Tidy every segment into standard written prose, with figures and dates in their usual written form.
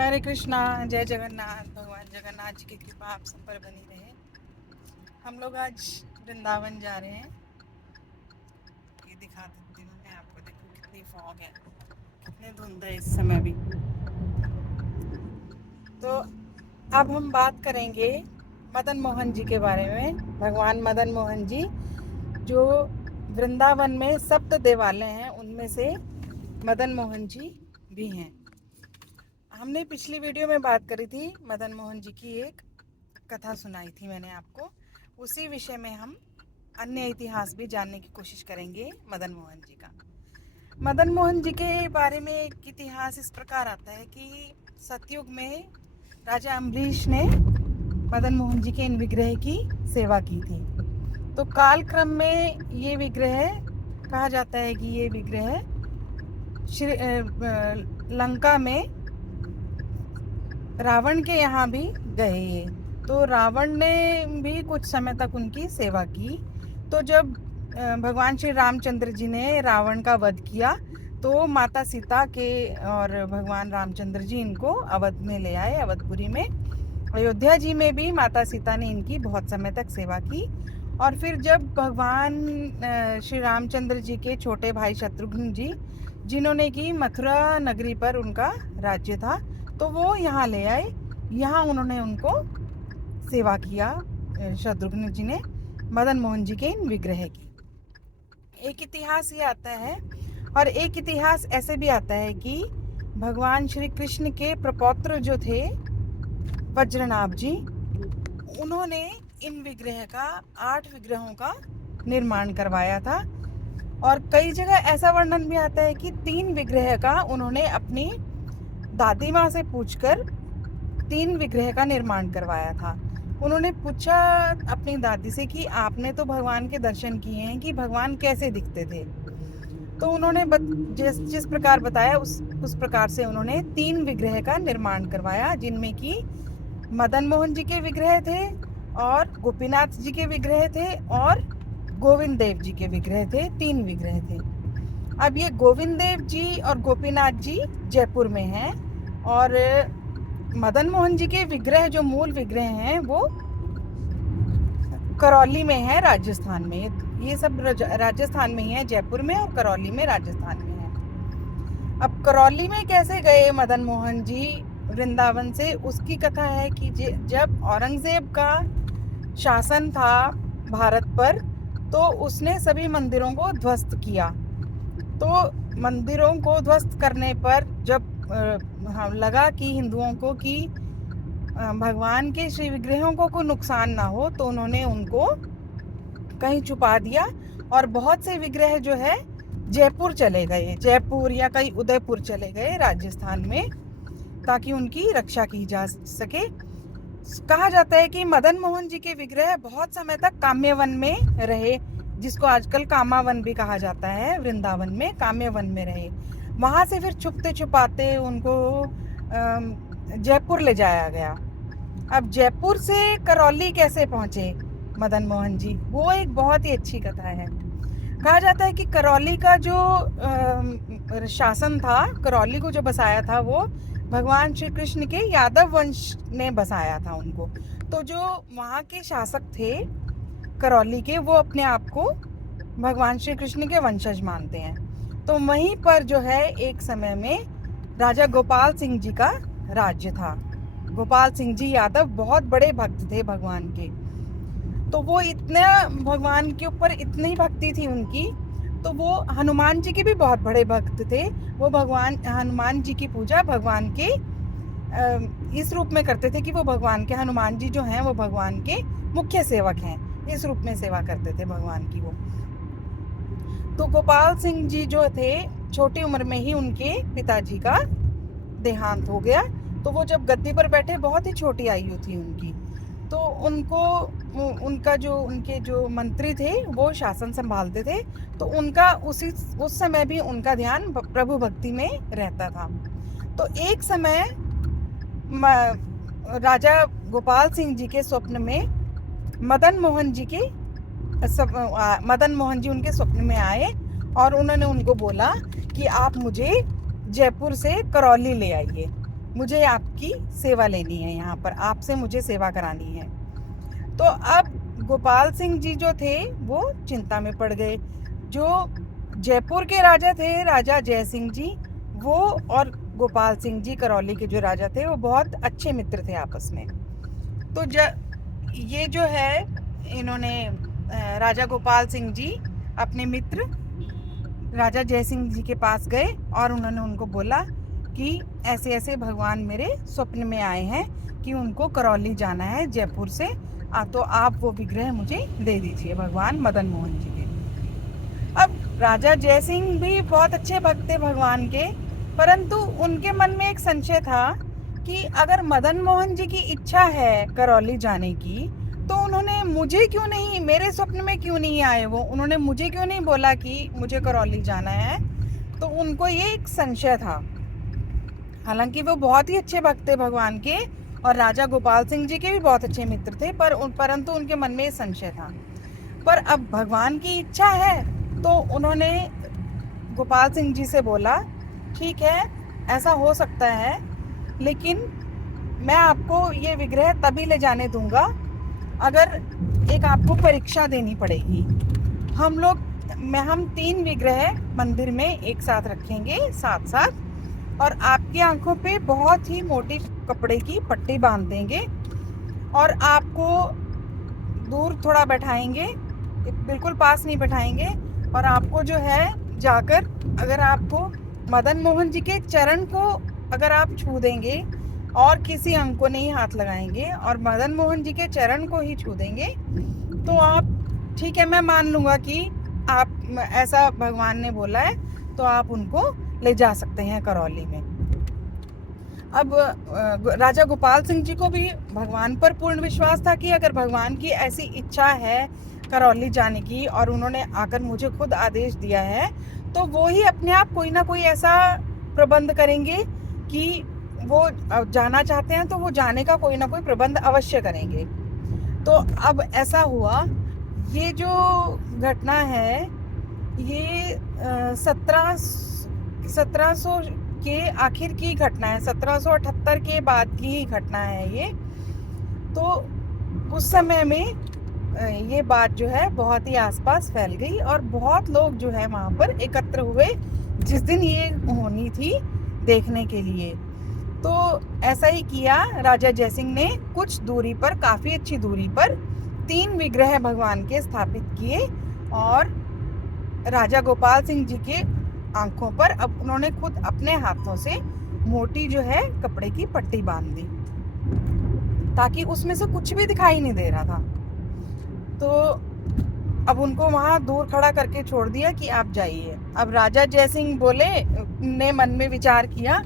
हरे कृष्णा, जय जगन्नाथ। भगवान जगन्नाथ जी की कृपा आप सब पर बनी रहे। हम लोग आज वृंदावन जा रहे हैं। ये दिखा देती हूँ मैं आपको। देखो कितनी फॉग है, कितनी धुंध है इस समय भी। तो अब हम बात करेंगे मदन मोहन जी के बारे में। भगवान मदन मोहन जी जो वृंदावन में सप्त देवालय हैं उनमें से मदन मोहन जी भी हैं। हमने पिछली वीडियो में बात करी थी, मदन मोहन जी की एक कथा सुनाई थी मैंने आपको। उसी विषय में हम अन्य इतिहास भी जानने की कोशिश करेंगे मदन मोहन जी का। मदन मोहन जी के बारे में एक इतिहास इस प्रकार आता है कि सतयुग में राजा अम्बरीश ने मदन मोहन जी के इन विग्रह की सेवा की थी। तो कालक्रम में ये विग्रह कहा जाता है कि ये विग्रह लंका में रावण के यहाँ भी गए। तो रावण ने भी कुछ समय तक उनकी सेवा की। तो जब भगवान श्री रामचंद्र जी ने रावण का वध किया तो माता सीता के और भगवान रामचंद्र जी इनको अवध में ले आए, अवधपुरी में। अयोध्या जी में भी माता सीता ने इनकी बहुत समय तक सेवा की। और फिर जब भगवान श्री रामचंद्र जी के छोटे भाई शत्रुघ्न जी, जिन्होंने की मथुरा नगरी पर उनका राज्य था, तो वो यहाँ ले आए। यहाँ उन्होंने उनको सेवा किया, शत्रुघ्न जी ने मदन मोहन जी के इन विग्रह की। एक इतिहास ये आता है, और एक इतिहास ऐसे भी आता है कि भगवान श्री कृष्ण के प्रपौत्र जो थे वज्रनाभ जी, उन्होंने इन विग्रह का 8 विग्रहों का निर्माण करवाया था। और कई जगह ऐसा वर्णन भी आता है कि 3 विग्रह का उन्होंने अपनी दादी माँ से पूछकर 3 विग्रह का निर्माण करवाया था। उन्होंने पूछा अपनी दादी से कि आपने तो भगवान के दर्शन किए हैं कि भगवान कैसे दिखते थे। तो उन्होंने जिस प्रकार बताया उस प्रकार से उन्होंने 3 विग्रह का निर्माण करवाया, जिनमें कि मदन मोहन जी के विग्रह थे और गोपीनाथ जी के विग्रह थे और गोविंद देव जी के विग्रह थे। 3 विग्रह थे। अब ये गोविंद देव जी और गोपीनाथ जी जयपुर में हैं, और मदन मोहन जी के विग्रह जो मूल विग्रह हैं वो करौली में है, राजस्थान में। ये सब राजस्थान में ही है, जयपुर में और करौली में, राजस्थान में है। अब करौली में कैसे गए मदन मोहन जी वृंदावन से, उसकी कथा है कि जब औरंगजेब का शासन था भारत पर, तो उसने सभी मंदिरों को ध्वस्त किया। तो मंदिरों को ध्वस्त करने पर जब लगा कि हिंदुओं को कि भगवान के श्री विग्रहों को कोई नुकसान ना हो, तो उन्होंने उनको कहीं छुपा दिया। और बहुत से विग्रह जो है जयपुर चले गए, जयपुर या कहीं उदयपुर चले गए राजस्थान में, ताकि उनकी रक्षा की जा सके। कहा जाता है कि मदन मोहन जी के विग्रह बहुत समय तक काम्यवन में रहे, जिसको आजकल कामावन भी कहा जाता है। वृंदावन में काम्यवन में रहे। वहां से फिर छुपते छुपाते उनको जयपुर ले जाया गया। अब जयपुर से करौली कैसे पहुंचे मदन मोहन जी, वो एक बहुत ही अच्छी कथा है। कहा जाता है कि करौली का जो शासन था, करौली को जो बसाया था, वो भगवान श्री कृष्ण के यादव वंश ने बसाया था उनको। तो जो वहाँ के शासक थे करौली के, वो अपने आप को भगवान श्री कृष्ण के वंशज मानते हैं। तो वहीं पर जो है एक समय में राजा गोपाल सिंह जी का राज्य था। गोपाल सिंह जी यादव बहुत बड़े भक्त थे भगवान के। तो वो इतना भगवान के ऊपर इतनी भक्ति थी उनकी, तो वो हनुमान जी के भी बहुत बड़े भक्त थे। वो भगवान हनुमान जी की पूजा भगवान के इस रूप में करते थे कि वो भगवान के, हनुमान जी जो हैं वो भगवान के मुख्य सेवक हैं, इस रूप में सेवा करते थे भगवान की वो। तो गोपाल सिंह जी जो थे, छोटी उम्र में ही उनके पिताजी का देहांत हो गया। तो वो जब गद्दी पर बैठे, बहुत ही छोटी आयु थी उनकी, तो उनको उनका जो उनके जो मंत्री थे वो शासन संभालते थे। तो उनका उस समय भी उनका ध्यान प्रभु भक्ति में रहता था। तो एक समय राजा गोपाल सिंह जी के स्वप्न में मदन मोहन जी उनके स्वप्न में आए, और उन्होंने उनको बोला कि आप मुझे जयपुर से करौली ले आइए। मुझे आपकी सेवा लेनी है, यहाँ पर आपसे मुझे सेवा करानी है। तो अब गोपाल सिंह जी जो थे वो चिंता में पड़ गए। जो जयपुर के राजा थे, राजा जय सिंह जी, वो और गोपाल सिंह जी करौली के जो राजा थे वो बहुत अच्छे मित्र थे आपस में। तो ये जो है, इन्होंने राजा गोपाल सिंह जी अपने मित्र राजा जय सिंह जी के पास गए और उन्होंने उनको बोला कि ऐसे ऐसे भगवान मेरे स्वप्न में आए हैं कि उनको करौली जाना है जयपुर से, तो आप वो विग्रह मुझे दे दीजिए, भगवान मदन मोहन जी के। अब राजा जय सिंह भी बहुत अच्छे भक्त थे भगवान के, परंतु उनके मन में एक संशय था कि अगर मदन मोहन जी की इच्छा है करौली जाने की, तो उन्होंने मुझे क्यों नहीं, मेरे स्वप्न में क्यों नहीं आए, वो उन्होंने मुझे क्यों नहीं बोला कि मुझे करौली जाना है। तो उनको ये एक संशय था। हालांकि वो बहुत ही अच्छे भक्त थे भगवान के और राजा गोपाल सिंह जी के भी बहुत अच्छे मित्र थे, परंतु उनके मन में ये संशय था। पर अब भगवान की इच्छा है, तो उन्होंने गोपाल सिंह जी से बोला, ठीक है ऐसा हो सकता है, लेकिन मैं आपको ये विग्रह तभी ले जाने दूंगा अगर एक आपको परीक्षा देनी पड़ेगी। हम 3 विग्रह मंदिर में एक साथ रखेंगे साथ साथ, और आपकी आंखों पे बहुत ही मोटी कपड़े की पट्टी बांध देंगे और आपको दूर थोड़ा बैठाएंगे, बिल्कुल पास नहीं बैठाएंगे, और आपको जो है जाकर, अगर आपको मदन मोहन जी के चरण को अगर आप छू देंगे और किसी अंग को नहीं हाथ लगाएंगे और मदन मोहन जी के चरण को ही छू देंगे, तो आप, ठीक है मैं मान लूंगा कि आप, ऐसा भगवान ने बोला है, तो आप उनको ले जा सकते हैं करौली में। अब राजा गोपाल सिंह जी को भी भगवान पर पूर्ण विश्वास था कि अगर भगवान की ऐसी इच्छा है करौली जाने की और उन्होंने आकर मुझे खुद आदेश दिया है, तो वो ही अपने आप कोई ना कोई ऐसा प्रबंध करेंगे कि वो जाना चाहते हैं तो वो जाने का कोई ना कोई प्रबंध अवश्य करेंगे। तो अब ऐसा हुआ, ये जो घटना है ये 1700 के आखिर की घटना है, 1778 के बाद की ही घटना है ये। तो उस समय में ये बात जो है बहुत ही आसपास फैल गई और बहुत लोग जो है वहाँ पर एकत्र हुए जिस दिन ये होनी थी देखने के लिए। तो ऐसा ही किया, राजा जयसिंह ने कुछ दूरी पर, काफी अच्छी दूरी पर 3 विग्रह भगवान के स्थापित किए और राजा गोपाल सिंह जी के आंखों पर अब उन्होंने खुद अपने हाथों से मोटी जो है कपड़े की पट्टी बांध दी ताकि उसमें से कुछ भी दिखाई नहीं दे रहा था। तो अब उनको वहां दूर खड़ा करके छोड़ दिया कि आप जाइए। अब राजा जयसिंह बोले, ने मन में विचार किया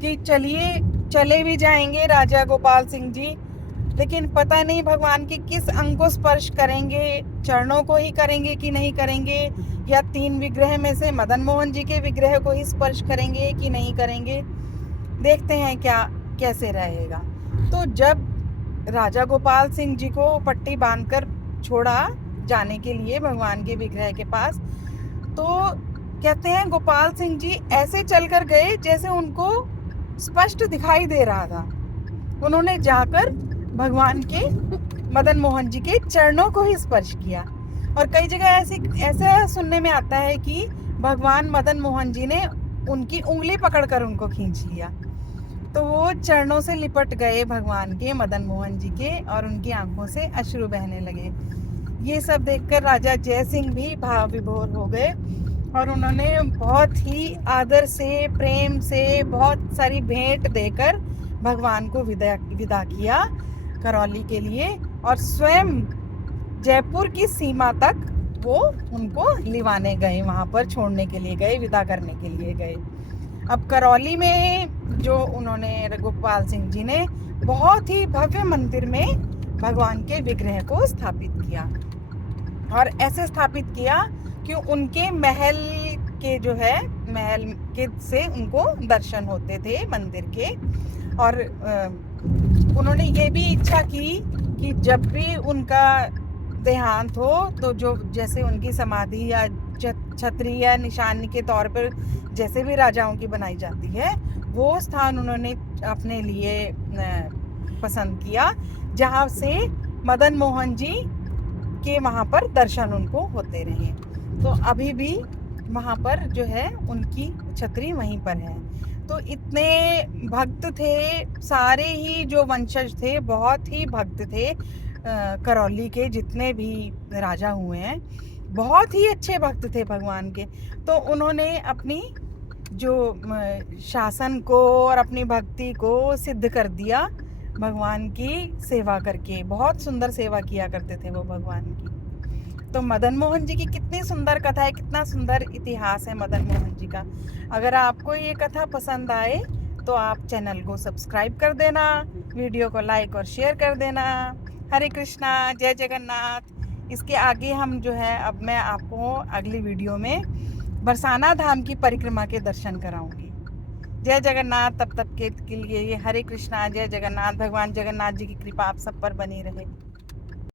कि चलिए चले भी जाएंगे राजा गोपाल सिंह जी, लेकिन पता नहीं भगवान के किस अंग को स्पर्श करेंगे, चरणों को ही करेंगे कि नहीं करेंगे, या 3 विग्रह में से मदन मोहन जी के विग्रह को ही स्पर्श करेंगे कि नहीं करेंगे, देखते हैं क्या कैसे रहेगा। तो जब राजा गोपाल सिंह जी को पट्टी बांधकर छोड़ा जाने के लिए भगवान के विग्रह के पास, तो कहते हैं गोपाल सिंह जी ऐसे चलकर गए जैसे उनको स्पष्ट दिखाई दे रहा था। उन्होंने जाकर भगवान के, मदन मोहन जी के चरणों को ही स्पर्श किया। और कई जगह ऐसा सुनने में आता है कि भगवान मदन मोहन जी ने उनकी उंगली पकड़कर उनको खींच लिया। तो वो चरणों से लिपट गए भगवान के, मदन मोहन जी के, और उनकी आंखों से अश्रु बहने लगे। ये सब देखकर राजा जय सिंह भी भाव विभोर हो गए और उन्होंने बहुत ही आदर से, प्रेम से, बहुत सारी भेंट देकर भगवान को विदा किया करौली के लिए, और स्वयं जयपुर की सीमा तक वो उनको लिवाने गए, वहां पर छोड़ने के लिए गए, विदा करने के लिए गए। अब करौली में जो उन्होंने, गोपाल सिंह जी ने बहुत ही भव्य मंदिर में भगवान के विग्रह को स्थापित किया, और ऐसे स्थापित किया कि उनके महल के जो है, महल के से उनको दर्शन होते थे मंदिर के। और उन्होंने ये भी इच्छा की कि जब भी उनका देहांत हो तो जो, जैसे उनकी समाधि या छतरी या निशानी के तौर पर जैसे भी राजाओं की बनाई जाती है, वो स्थान उन्होंने अपने लिए पसंद किया, जहाँ से मदन मोहन जी के वहाँ पर दर्शन उनको होते रहे। तो अभी भी वहाँ पर जो है उनकी छतरी वहीं पर है। तो इतने भक्त थे, सारे ही जो वंशज थे बहुत ही भक्त थे। करौली के जितने भी राजा हुए हैं बहुत ही अच्छे भक्त थे भगवान के। तो उन्होंने अपनी जो शासन को और अपनी भक्ति को सिद्ध कर दिया भगवान की सेवा करके। बहुत सुंदर सेवा किया करते थे वो भगवान की। तो मदन मोहन जी की कितनी सुंदर कथा है, कितना सुंदर इतिहास है मदन मोहन जी का। अगर आपको ये कथा पसंद आए तो आप चैनल को सब्सक्राइब कर देना, वीडियो को लाइक और शेयर कर देना। हरे कृष्णा, जय जगन्नाथ। इसके आगे हम जो है अब मैं आपको अगली वीडियो में बरसाना धाम की परिक्रमा के दर्शन कराऊंगी। जय जगन्नाथ। तब तक के लिए ये हरे कृष्णा, जय जगन्नाथ। भगवान जगन्नाथ जी की कृपा आप सब पर बनी रहे।